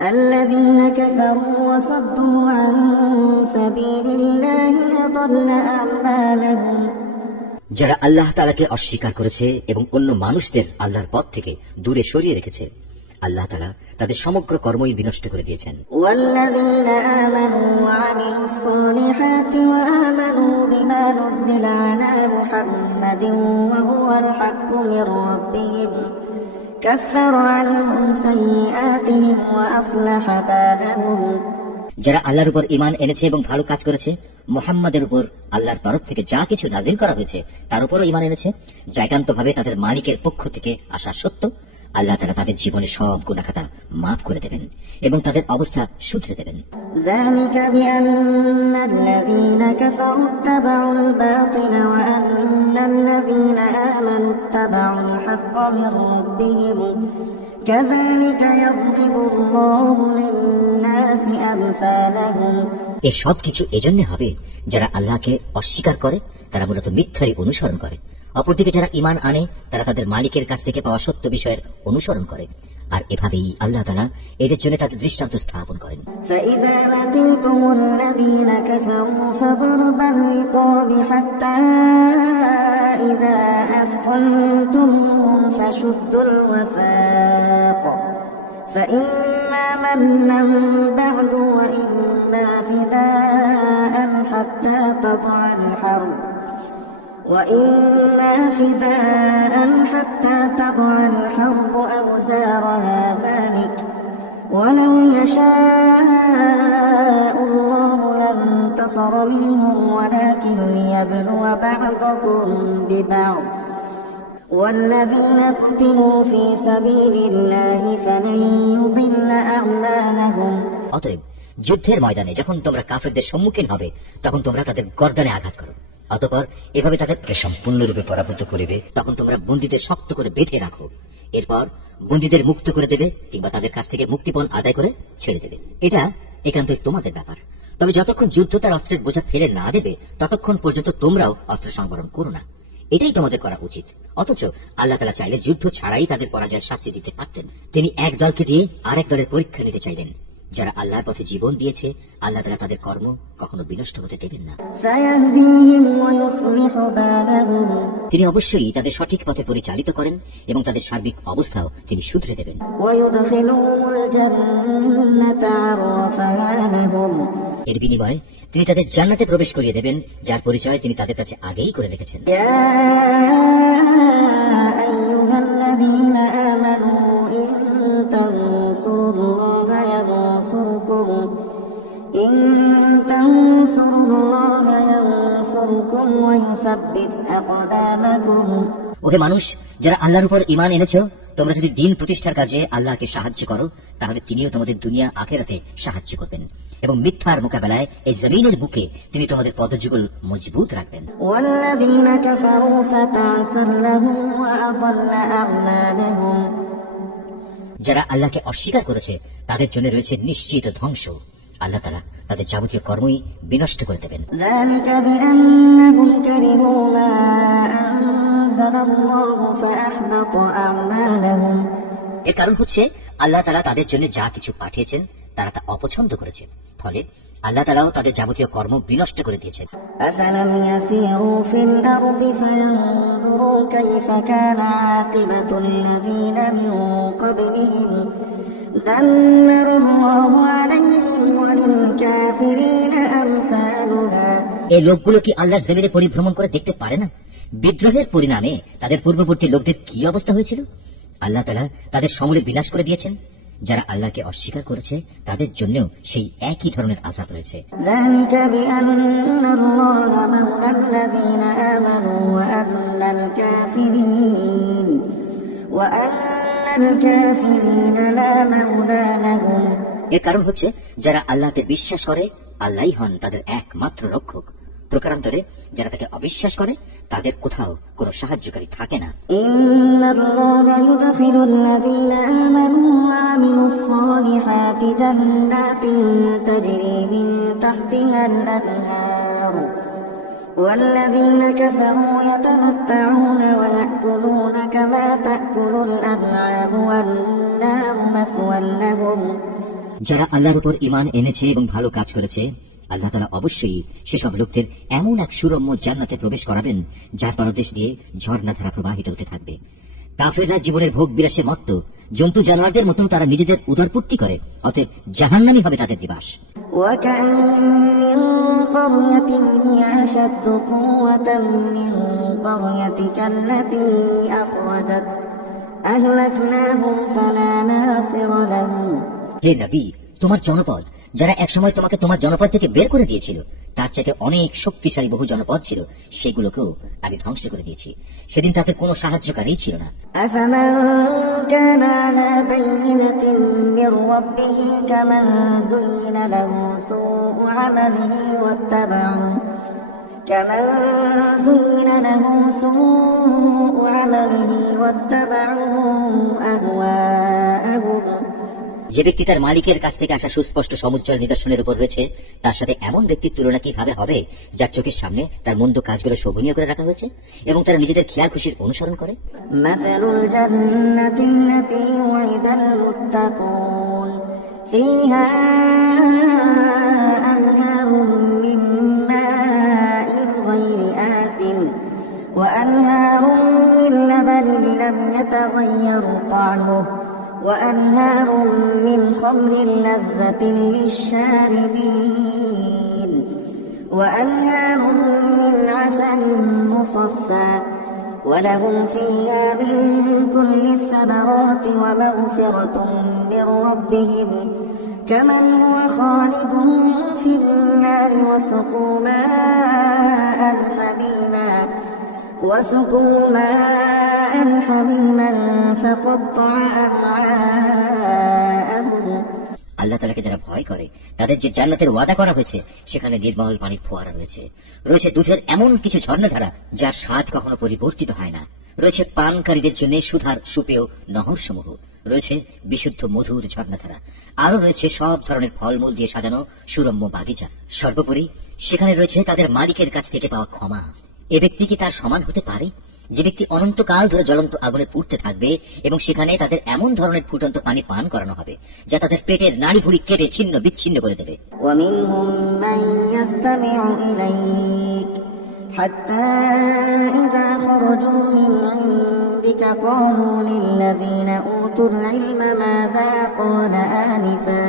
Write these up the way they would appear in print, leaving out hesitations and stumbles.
الذين كفروا وصدوا عن سبيل الله أضل أعمالهم যারা আল্লাহ তাআলাকে অস্বীকার করেছে এবং অন্য মানুষদের আল্লাহর পথ থেকে দূরে সরিয়ে রেখেছে, আল্লাহ তাআলা তাদের সমগ্র কর্মই বিনষ্ট করে দিয়েছেন। والذين آمنوا وعملوا الصالحات وآمنوا بما نزل على محمد وهو الحق من ربهم كفر عنهم سيئاتهم وأصلح بالهم যারা আল্লাহর উপর ঈমান এনেছে এবং ভালো কাজ করেছে, মুহাম্মাদের উপর আল্লাহর তরফ থেকে যা কিছু নাজিল করা হয়েছে তার উপরও ঈমান এনেছে, যা একান্তভাবে তাদের মালিকের পক্ষ থেকে আসা সত্য, আল্লাহ তাআলা তাদের জীবনে সব গুনাহ খাতা মাফ করে দেবেন এবং তাদের অবস্থা শুধরে দেবেন। ذلك بأن الذين كفروا اتبعوا الباطل وأن الذين آمنوا اتبعوا الحق من ربهم كذلك يضرب الله للناس أمثالهم এ সব কিছু এজন্য হবে যারা আল্লাহকে অস্বীকার করে তারা মূলত মিথ্যারই অনুসরণ করে, অপরদিকে যারা ঈমান আনে তারা তাদের মালিকের কাছ থেকে পাওয়া সত্য বিষয়ের অনুসরণ করে, আর এভাবেই আল্লাহ তাআলা এদের জন্য তাদের দৃষ্টান্ত স্থাপন করেন। فإذا لقيتم الذين كفروا فضرب الرقاب حتى إذا أثخنتموهم فشدوا الوثاق فإما منا بعد وإما فداء حتى تضع الحرب أوزارها ذلك ولو يشاء الله لانتصر منهم ولكن ليبلو بعضكم ببعض والذين قتلوا في سبيل الله فلن يضل أعمالهم অতএব যুদ্ধের ময়দানে যখন তোমরা কাফেরদের সম্মুখীন হবে তখন তোমরা তাদের গর্দানে আঘাত করো, অতঃপর এভাবে তাদেরকে সম্পূর্ণরূপে পরাভূত করিবে। তখন তোমরা বন্দীদের শক্ত করে বেঁধে রাখো, এরপর বন্দীদের মুক্ত করে দেবে কিংবা তাদের কাছ থেকে মুক্তিপণ আদায় করে ছেড়ে দেবে। এটা একান্তই তোমাদের ব্যাপার। তবে যতক্ষণ যুদ্ধ তার অস্ত্রের বোঝা ফেলে না দেবে ততক্ষণ পর্যন্ত তোমরাও অস্ত্র সংবরণ করো না, এটাই তোমাদের করা উচিত। অথচ আল্লাহ তাআলা চাইলে যুদ্ধ ছাড়াই তাদের পরাজয়ের শাস্তি দিতে পারতেন। তিনি এক দলকে দিয়ে আরেক দলের পরীক্ষা নিতে চাইলেন। যারা আল্লাহর পথে জীবন দিয়েছে আল্লাহ তাআলা তাদের কর্ম কখনো বিনষ্ট হতে দেবেন না। তিনি অবশ্যই তাদের সঠিক পথে পরিচালিত করেন এবং তাদের সার্বিক অবস্থাও তিনি শুধরে দেবেন। এর বিনিময়ে তিনি তাদের জান্নাতে প্রবেশ করিয়ে দেবেন, যার পরিচয় তিনি তাদের কাছে আগেই করে রেখেছেন। ওহে মানুষ, যারা আল্লাহর উপর ঈমান এনেছো, তোমরা যদি দ্বীন প্রতিষ্ঠার কাজে আল্লাহকে সাহায্য করো তাহলে তিনিও তোমাদের দুনিয়া আখিরাতে সাহায্য করবেন এবং মিথ্যার মোকাবেলায় এই জমিনের বুকে তিনি তোমাদের পদযুগল মজবুত রাখবেন। যারা আল্লাহকে অস্বীকার করেছে তাদের জন্য রয়েছে নিশ্চিত ধ্বংস। আল্লাহ তাআলা তাদের যাবতীয় কর্মই বিনষ্ট করে দেবেন। এর কারণ হচ্ছে আল্লাহ তাআলা তাদের জন্য যা কিছু পাঠিয়েছেন তারা তা অপছন্দ করেছে, ফলে আল্লাহ তাআলাও তাদের যাবতীয় কর্ম বিনষ্ট করে দিয়েছেন। আফালাম ইয়াসিরু ফিল আরদি ফায়ানজুরু কাইফা কানা আকিবাতুল্লাযীনা মিন ক্বাবলিহিম দাম্মারাল্লাহু আলাইহিম ওয়া লিল কাফিরিনা আমসালুহা। এই লোকগুলো কি আল্লাহর জমিনে পরিভ্রমণ করে দেখতে পারে না বিদ্রোহের পরিণামে তাদের পূর্ববর্তী লোকদের কি অবস্থা হয়েছিল? আল্লাহ তাআলা তাদের সমূলে বিনাশ করে দিয়েছেন। যারা আল্লাহকে অস্বীকার করেছে তাদের জন্যও সেই একই ধরনের আযাব রয়েছে। যালিকা বিআন্নাল্লাহা মাওলাল্লাযীনা আমানু ওয়া আন্নাল কাফিরিনা লা মাওলা লাহুম। এর কারণ হচ্ছে যারা আল্লাহকে বিশ্বাস করে আল্লাহই হন তাদের একমাত্র রক্ষক। প্রকারান্তরে যারা তাকে অবিশ্বাস করে তাদের কোথাও কোনো সাহায্যকারী থাকে না। ইন্নাল্লাহা ইউদখিলুল্লাযীনা আমানু ওয়া আমিলুস সালিহাতি জান্নাতিন তাজরি মিন তাহতিহাল আনহার والذين كفروا يتمتعون ويأكلون كما تأكل الأنعام والنار مثوى لهم যারা আল্লাহর উপর ঈমান এনেছে এবং ভালো কাজ করেছে, আল্লাহ তাআলা অবশ্যই সেসব লোকদের এমন এক সুরম্য জান্নাতে প্রবেশ করাবেন যার তলদেশ দিয়ে ঝর্ণাধারা প্রবাহিত হতে থাকবে। কাফেররা জীবনের ভোগ বিলাসে মত্ত, জন্তু জানোয়ারদের মতো তারা নিজেদের উদরপূর্তি করে, অতএব জাহান্নামই হবে তাদের নিবাস। وكأين من قرية هي أشد قوة من قريتك التي أخرجت أهلكناهم فلا ناصر لهم। হে নবী, তোমার জনপদ যারা একসময় তোমাকে তোমার জনপদ থেকে বের করে দিয়েছিল, তার চাইতে অনেক শক্তিশালী বহু জনপদ ছিল, সেগুলোকেও আমি ধ্বংস করে দিয়েছি। সেদিন তাদের কোনো সাহায্যকারী ছিল না। أفمن كان على بينة من ربه كمن زين له سوء عمله واتبعوا أهواءهم। যে ব্যক্তি তার মালিকের কাছ থেকে আসা সুস্পষ্ট সমুজ্জ্বল নিদর্শনের উপর রয়েছে, তার সাথে এমন ব্যক্তির তুলনা কিভাবে হবে যার চোখের সামনে তার মন্দ কাজগুলো শোভনীয় করে রাখা হয়েছে এবং তারা নিজেদের খেয়াল খুশির অনুসরণ করে। মাসালুল জান্নাতিল্লাতী উইদাল মুত্তাকুন ফীহা আনহারুম মিন মাইন গায়রি আসিন ওয়া আনহারুম মিন লাবানিন লাম ইয়াতাগায়্যার তা'মুহু وأنهار من خمر لذة للشاربين وأنهار من عسل مصفى ولهم فيها من كل الثمرات ومغفرة من ربهم كمن هو خالد في النار وسقوا ماء حميما فقطع أمعاءهم। আল্লাহ তাআলাকে যারা ভয় করে তাদের যে জান্নাতের ওয়াদা করা হয়েছে সেখানে নির্মল পানির ফোয়ারা রয়েছে, রয়েছে দুধের এমন কিছু ঝর্ণাধারা যার স্বাদ কখনো পরিবর্তিত হয় না, রয়েছে পানকারীদের জন্য সুধার সুপেয় নহর সমূহ, রয়েছে বিশুদ্ধ মধুর ঝর্ণাধারা, আরো রয়েছে সব ধরনের ফলমূল দিয়ে সাজানো সুরম্য বাগিচা। সর্বোপরি সেখানে রয়েছে তাদের মালিকের কাছ থেকে পাওয়া ক্ষমা। এ ব্যক্তি কি তার সমান হতে পারে যে ব্যক্তি অনন্তকাল ধরে জ্বলন্ত আগুনে পুড়তে থাকবে এবং সেখানে তাদের এমন ধরনের ফুটন্ত পানি পান করানো হবে যা তাদের পেটের নাড়ি ভুড়ি কেটে ছিন্ন বিচ্ছিন্ন করে দেবে। ومنهم من يستمع إليك حتى إذا خرجوا من عندك قالوا للذين أوتوا العلم ماذا قال آنفا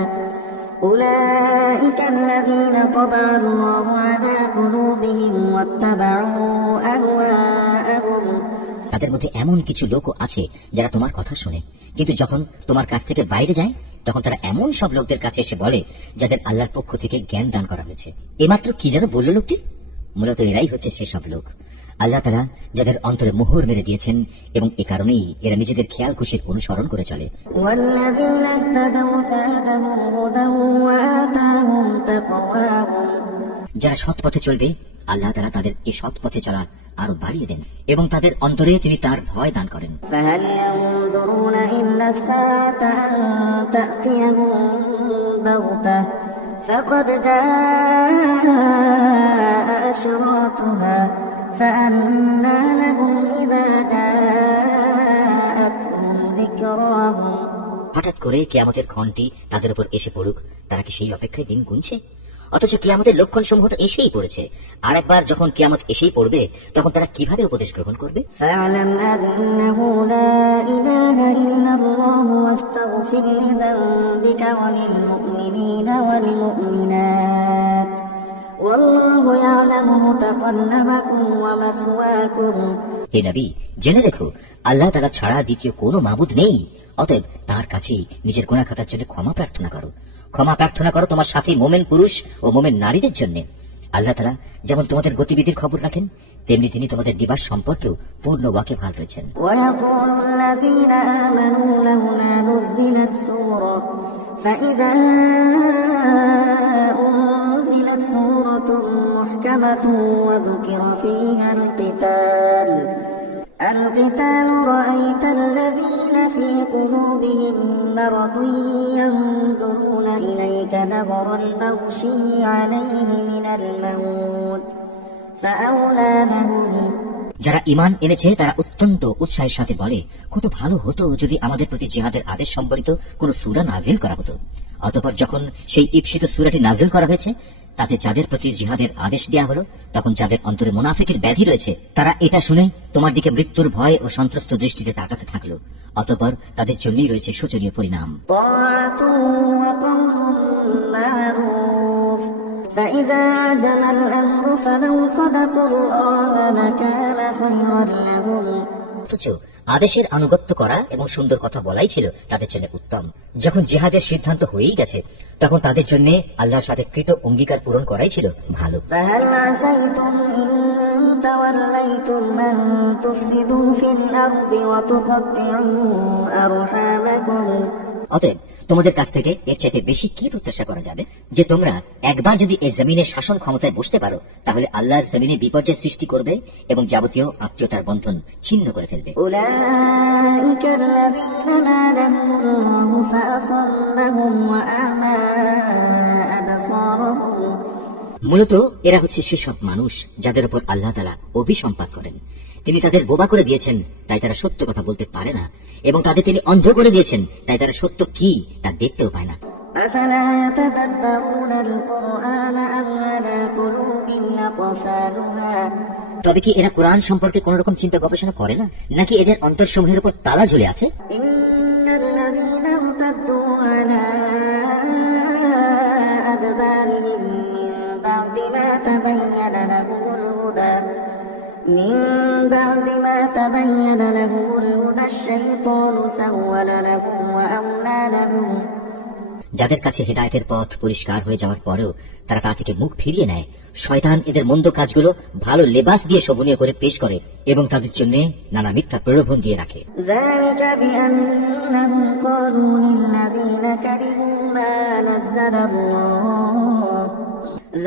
أولئك الذين طبع الله على قلوبهم واتبعوا أهواءهم। তাদের মধ্যে এমন কিছু লোকও আছে যারা তোমার কথা শোনে, কিন্তু যখন তোমার কাছ থেকে বাইরে যায় তখন তারা এমন সব লোকদের কাছে এসে বলে যাদের আল্লাহর পক্ষ থেকে জ্ঞান দান করা হয়েছে। এমাত্র কি যেন বলল লোকটি? মূলত এরাই হচ্ছে সেসব লোক আল্লাহ তাআলা যাদের অন্তরে মোহর মেরে দিয়েছেন এবং এ কারণেই এরা নিজেদের খেয়াল খুশির অনুসরণ করে চলে। যারা সৎ পথে চলবে আল্লাহ তাআলা তাদের এই সৎ পথে চলা আরো বাড়িয়ে দেন এবং তাদের অন্তরে তিনি তার ভয় দান করেন। فقد جاء أشراطها فأنى لهم إذا جاءتهم ذكراهم। হঠাৎ করে কিয়ামতের ক্ষণটি তাদের উপর এসে পড়ুক, তারা কি সেই অপেক্ষায় দিন গুনছে? অথচ কিয়ামতের লক্ষণ সমূহ তো এসেই পড়েছে। আর একবার যখন কিয়ামত এসেই পড়বে তখন তারা কিভাবে উপদেশ গ্রহণ করবে? فاعلم أنه لا إله إلا الله واستغفر لذنبك وللمؤمنين والمؤمنات والله يعلم متقلبكم ومثواكم। হে নবী, জেনে রেখো আল্লাহ তাআলা ছাড়া দ্বিতীয় কোনো মাবুদ নেই, অতএব তার কাছেই নিজের গুনাহ খাতার জন্য ক্ষমা প্রার্থনা করো। ক্ষমা প্রার্থনা করো তোমার সাথী মোমেন পুরুষ ও মোমেন নারীদের জন্য। আল্লাহ তাআলা যেমন তোমাদের গতিবিধির খবর রাখেন তেমনি তিনি তোমাদের দিবাস সম্পর্কেও পূর্ণ ওয়াকিবহাল রয়েছেন। ويقول الذين آمنوا لولا نزلت سورة فإذا أنزلت سورة محكمة وذكر فيها القتال رأيت الذين في قلوبهم مرض ينظرون إليك نظر المغشي عليه من الموت فأولى لهم। যারা ঈমান এনেছে তারা অত্যন্ত উৎসাহের সাথে বলে, কত ভালো হতো যদি আমাদের প্রতি জিহাদের আদেশ সম্বলিত কোন সূরা নাজিল করা হতো। অতঃপর যখন সেই ঈপ্সিত সূরাটি নাজিল করা হয়েছে, তাতে যাদের প্রতি জিহাদের আদেশ দেওয়া হলো, তখন যাদের অন্তরে মুনাফিকের ব্যাধি রয়েছে তারা এটা শুনে তোমার দিকে মৃত্যুর ভয় ও সন্ত্রস্ত দৃষ্টিতে তাকাতে থাকলো। অতঃপর তাদের জন্যই রয়েছে শোচনীয় পরিণাম। طاعة وقول معروف فإذا عزم الأمر فلو صدقوا الله لكان خيرا لهم। অথচ আদেশের আনুগত্য করা এবং সুন্দর কথা বলাই ছিল তাদের জন্য উত্তম। যখন জিহাদের সিদ্ধান্ত হয়েই গেছে, তখন তাদের জন্য আল্লাহর সাথে কৃত অঙ্গীকার পূরণ করাই ছিল ভালো। فهل عسيتم إن توليتم أن تفسدوا في الأرض وتقطعوا أرحامكم। অতএব তোমাদের কাছ থেকে এর চাইতে বেশি কি প্রত্যাশা করা যাবে যে তোমরা একবার যদি এই জমিনের শাসন ক্ষমতায় বসতে পারো, তাহলে আল্লাহর জমিনে বিপর্যয় সৃষ্টি করবে এবং যাবতীয় আত্মীয়তার বন্ধন ছিন্ন করে ফেলবে। أولئك الذين لعنهم الله فأصمهم وأعمى أبصارهم। মূলত এরা হচ্ছে সেসব মানুষ যাদের উপর আল্লাহ তাআলা অভিসম্পাত করেন। তিনি তাদের বোবা করে দিয়েছেন, তাই তারা সত্য কথা বলতে পারে না, এবং তাদের তিনি অন্ধ করে দিয়েছেন, তাই তারা সত্য কি তা দেখতেও পায় না। أفلا يتدبرون القرآن أم على قلوب أقفالها। তবে কি এরা কোরআন সম্পর্কে কোন রকম চিন্তা গবেষণা করে না, নাকি এদের অন্তরসমূহের উপর তালা ঝুলে আছে? إن الذين ارتدوا على أدبارهم من بعد ما تبين لهم الهدى الشيطان سول لهم وأملى لهم। যাদের কাছে হিদায়াতের পথ পরিষ্কার হয়ে যাওয়ার পরেও তারা তা থেকে মুখ ফিরিয়ে নেয়, শয়তান এদের মন্দ কাজগুলো ভালো লেবাস দিয়ে শোভনীয় করে পেশ করে এবং তাদের জন্য নানা মিথ্যা প্রলোভন দিয়ে রাখে। ذلك بأنهم قالوا للذين كرهوا ما نزل الله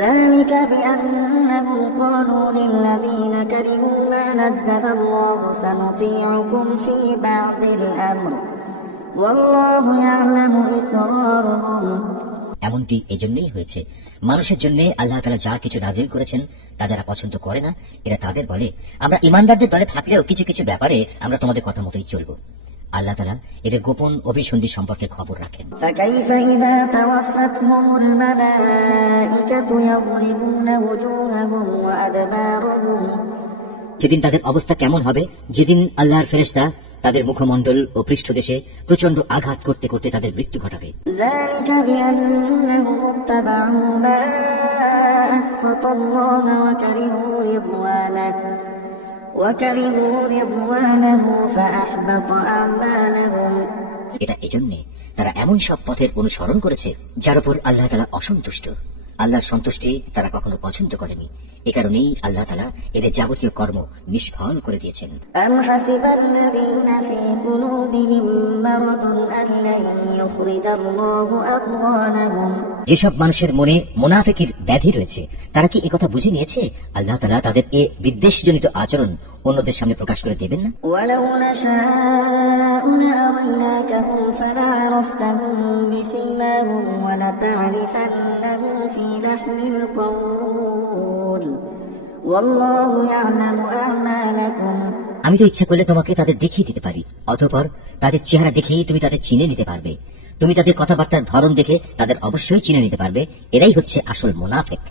ذلك بأنهم قالوا للذين كرهوا ما نزل الله سنطيعكم في بعض الأمر والله يعلم إسرارهم। এমনটি এজন্যই হয়েছে, মানুষের জন্য আল্লাহ তাআলা যা কিছু নাজিল করেছেন তা যারা পছন্দ করে না, এরা তাদের বলে, আমরা ঈমানদারদের দলে থাকলেও কিছু কিছু ব্যাপারে আমরা তোমাদের কথা মতোই চলব। আল্লাহ তাআলা এদের গোপন অভিসন্ধি সম্পর্কে খবর রাখেন। فكيف إذا توفتهم الملائكة يضربون وجوههم وأدبارهم। সেদিন তাদের অবস্থা কেমন হবে, যেদিন আল্লাহর ফেরেশতা তাদের মুখমণ্ডল ও পৃষ্ঠদেশে প্রচন্ড আঘাত করতে করতে তাদের মৃত্যু ঘটাবে। ذلك بأنهم اتبعوا ما أسخط الله وكرهوا رضوانه فأحبط أعمالهم। এটা এজন্যে তারা এমন সব পথের অনুসরণ করেছে যার উপর আল্লাহ তাআলা অসন্তুষ্ট। আল্লাহর সন্তুষ্টি তারা কখনো পছন্দ করেনি, এ কারণেই আল্লাহ তাআলা এদের যাবতীয় কর্ম নিষ্ফল করে দিয়েছেন। أم حسب الذين في قلوبهم مرض أن لن يخرج الله أضغانهم। যেসব মানুষের মনে মুনাফিকের ব্যাধি রয়েছে, তারা কি একথা বুঝে নিয়েছে আল্লাহ তাআলা তাদের এ বিদ্বেষজনিত আচরণ অন্যদের সামনে প্রকাশ করে দেবেন না? ولو نشاء لأريناكهم فلعرفتهم بسيماهم ولتعرفنهم في لحن القول والله يعلم أعمالكم। আমি তো ইচ্ছা করলে তোমাকে তাদের দেখিয়ে দিতে পারি, অতঃপর তাদের চেহারা দেখেই তুমি তাদের চিনে নিতে পারবে। তুমি তাদের কথাবার্তার ধরন দেখে তাদের অবশ্যই চিনে নিতে পারবে এরাই হচ্ছে আসল মুনাফিক।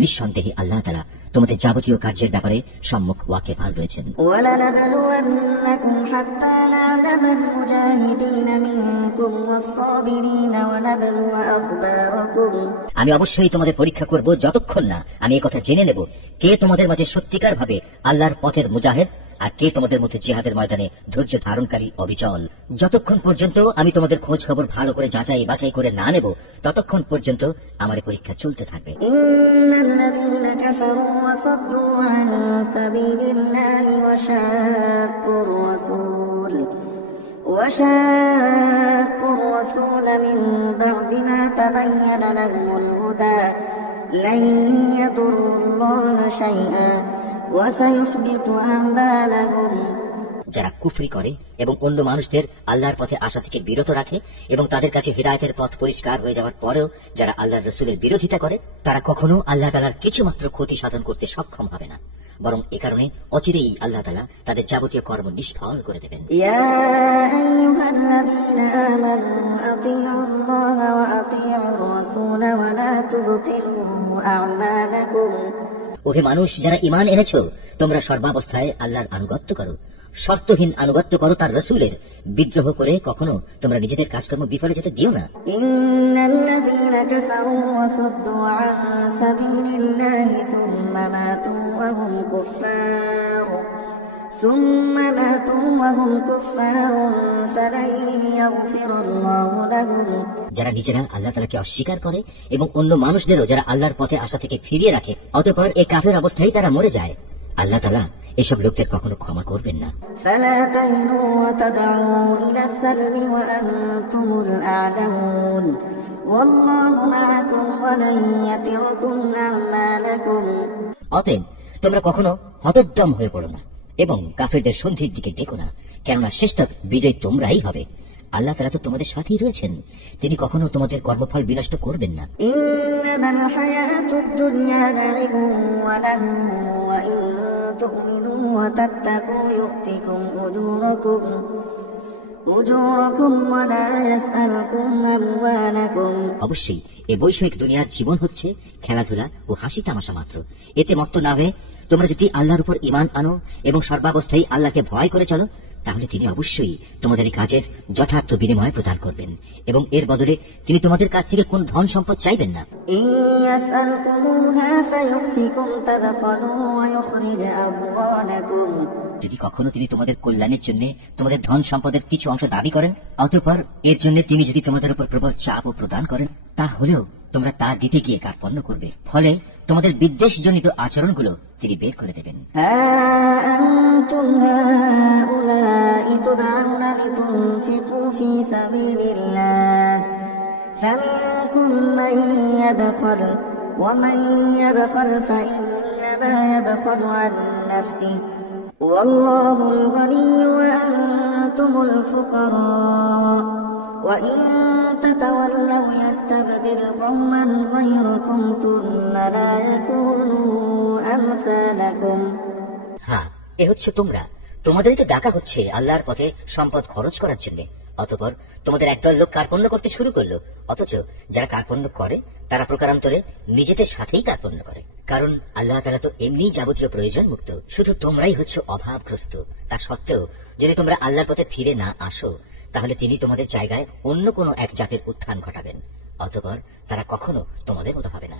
নিঃসন্দেহে আল্লাহ তাআলা তোমাদের যাবতীয় কার্যের ব্যাপারে সম্মুখ ওয়াকিবহাল রয়েছেন। ولنبلونكم حتى نعلم المجاهدين منكم والصابرين ونبلو أخباركم। আমি অবশ্যই তোমাদের পরীক্ষা করব যতক্ষণ না আমি এই কথা জেনে নেব কে তোমাদের মাঝে সত্যিকার ভাবে আল্লাহর পথের মুজাহিদ আর কে তোমাদের মধ্যে জিহাদের ময়দানে ধৈর্য ধারণকারী অবিচল। যতক্ষণ পর্যন্ত আমি তোমাদের খোঁজ খবর ভালো করে যাচাই বাছাই করে না নেব, ততক্ষণ পর্যন্ত আমার এই পরীক্ষা চলতে থাকবে। إن الذين كفروا وصدوا عن سبيل الله وشاقوا الرسول من بعد ما تبين لهم الهدى لن يضروا الله شيئا وسيحبط أعمالهم। যারা কুফরি করে এবং অন্য মানুষদের আল্লাহর পথে আসা থেকে বিরত রাখে এবং তাদের কাছে হিদায়াতের পথ পরিষ্কার হয়ে যাওয়ার পরেও যারা আল্লাহর রাসূলের বিরোধিতা করে, তারা কখনো আল্লাহ তাআলার কিছুমাত্র ক্ষতি সাধন করতে সক্ষম হবে না। বরং এ কারণে অচিরেই আল্লাহ তাআলা তাদের যাবতীয় কর্ম নিষ্ফল করে দেবেন। يا أيها الذين آمنوا أطيعوا الله وأطيعوا الرسول ولا تبطلوا أعمالكم ওহে মানুষ, যারা ঈমান এনেছো, তোমরা সর্বাবস্থায় আল্লাহর আনুগত্য করো, শর্তহীন আনুগত্য করো তার রাসূলের। বিদ্রোহ করে কখনো তোমরা নিজেদের কাজকর্ম বিফলে যেতে দিও না। إن الذين كفروا وصدوا عن سبيل الله ثم ماتوا وهم كفار فلن يغفر الله لهم যারা নিজেরা আল্লাহ তাআলাকে অস্বীকার করে এবং অন্য মানুষদেরও যারা আল্লাহর পথে আসা থেকে ফিরিয়ে রাখে, অতঃপর এই কাফের অবস্থায় তারা মরে যায়, আল্লাহ তাআলা এসব লোকদের কখনো ক্ষমা করবেন না। فلا تهنوا وتدعوا إلى السلم وأنتم الأعلمون والله معكم ولن يتركم أعمالكم অতএব তোমরা কখনো হতোদ্যম হয়ে পড়ো না এবং কাফেরদের সন্ধির দিকে ডেকো না, কেননা শেষ তক বিজয় তোমরাই হবে। আল্লাহ তাআলা তো তোমাদের সাথেই রয়েছেন, তিনি কখনো তোমাদের কর্মফল বিনষ্ট করবেন না। إنما الحياة الدنيا لعب ولهو وإن تؤمنوا وتتقوا يؤتكم أجوركم ولا يسألكم أموالكم অবশ্যই এই বৈষয়িক দুনিয়ার জীবন হচ্ছে খেলাধুলা ও হাসি তামাশা মাত্র। এতে মত্ত না হয়ে তোমরা যদি আল্লাহর উপর ঈমান আনো এবং সর্বাবস্থায় আল্লাহকে ভয় করে চলো, তাহলে তিনি অবশ্যই তোমাদের এই কাজের যথার্থ বিনিময় প্রদান করবেন এবং এর বদলে তিনি তোমাদের কাছ থেকে কোন ধন সম্পদ চাইবেন না। إن يسألكموها فيحفكم تبخلوا ويخرج أضغانكم যদি কখনো তিনি তোমাদের কল্যাণের জন্য তোমাদের ধন সম্পদের কিছু অংশ দাবি করেন, অতঃপর এর জন্য তিনি যদি তোমাদের উপর প্রবল চাপ প্রদান করেন, তাহলেও তোমরা তা দিতে গিয়ে কার্পণ্য করবে, ফলে তোমাদের বিদ্বেষজনিত আচরণগুলো তিনি বের করে দেবেন। ها أنتم هؤلاء تدعون لتنفقوا في سبيل الله فمنكم من يبخل ومن يبخل فإنما يبخل عن نفسه والله الغني وأنتم الفقراء وإن تتولوا يستبدل قوما غيركم ثم لا يكونوا أمثالكم হ্যাঁ, এ হচ্ছে তোমরা, তোমাদেরই তো ডাকা হচ্ছে আল্লাহর পথে সম্পদ খরচ করার জন্য, অতঃপর তোমাদের একদল লোক কার্পণ্য করতে শুরু করলো। অথচ যারা কার্পণ্য করে তারা প্রকারান্তরে নিজেদের সাথেই কার্পণ্য করে, কারণ আল্লাহ তাআলা তো এমনি যাবতীয় প্রয়োজন মুক্ত, শুধু তোমরাই হচ্ছে অভাবগ্রস্ত। তা সত্ত্বেও যদি তোমরা আল্লাহর পথে ফিরে না আসো, তাহলে তিনি তোমাদের জায়গায় অন্য কোনো এক জাতির উত্থান ঘটাবেন, অতঃপর তারা কখনো তোমাদের মতো হবে না।